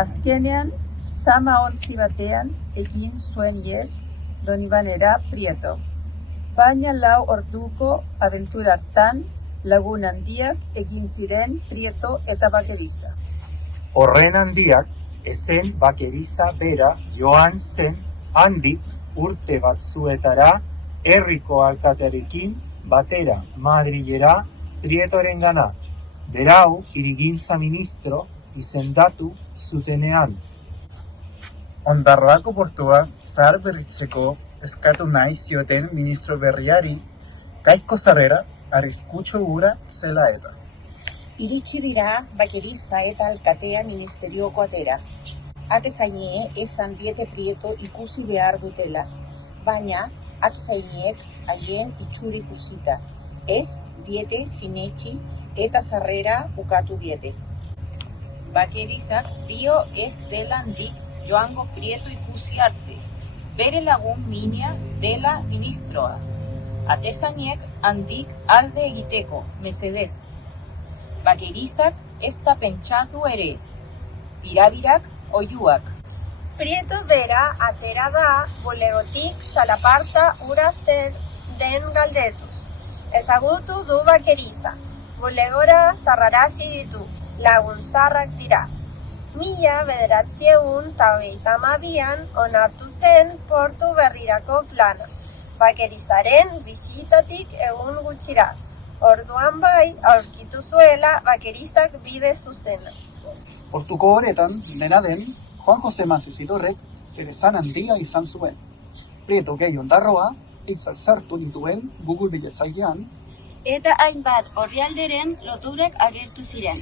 Azkenean, zama ontzi batean egin zuen ihes Donibane Prieto. Baina 4 orduko abentura hartan lagun handiak egin ziren Prieto eta Bakeriza. Horren handiak, ezen Bakeriza bera joan zen handik urte batzuetara herriko alkatearekin batera Madrilera Prietorengana. Berau hirigintza ministro izendatu zutenean. Hondarribako portua zaharberritzeko eskatu nahi zioten ministro berriari, Gaizko sarrera arriskutsu hura zela eta. Iritsi dira Bakeriza eta alkatea ministerioko atera. Atezainie esan diete Prieto ikusi behar dutela, baina atezainiek haien itxuri ikusita. Ez diete sinetxi eta sarrera ukatu diete. Bakerizak dio ez dela handik joango Prieto ikusi arte, bere lagun mina dela ministroa. Atezainek handik alde egiteko, mesedez. Bakerizak ez da pentsatu ere, tirabirak oiuak. Prieto bera atera da bulegotik zalaparta ura zer den galdetuz. Ezagutu du Bakeriza, bulegora zarrarazi ditu, lagun zarrak dira. 1932an onartu zen Portu Berrirako plana, Bakerizaren bizitatik egun gutxira. Orduan bai, aurkitu zuela Bakerizak bide zuzena. Portuko horretan, dena den, Juan Jose Mazizidorrek zerezan handia izan zuen. Prieto gehi ondarroa, hitzak sartu dituen Google bilatzailean, eta hainbat orrialderen loturak agertu ziren.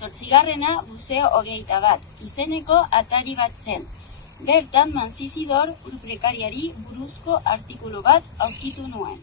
8. Museo 21 izeneko atari bat zen. Bertan Manzizidor urprekariari buruzko artikulu bat aurkitu nuen.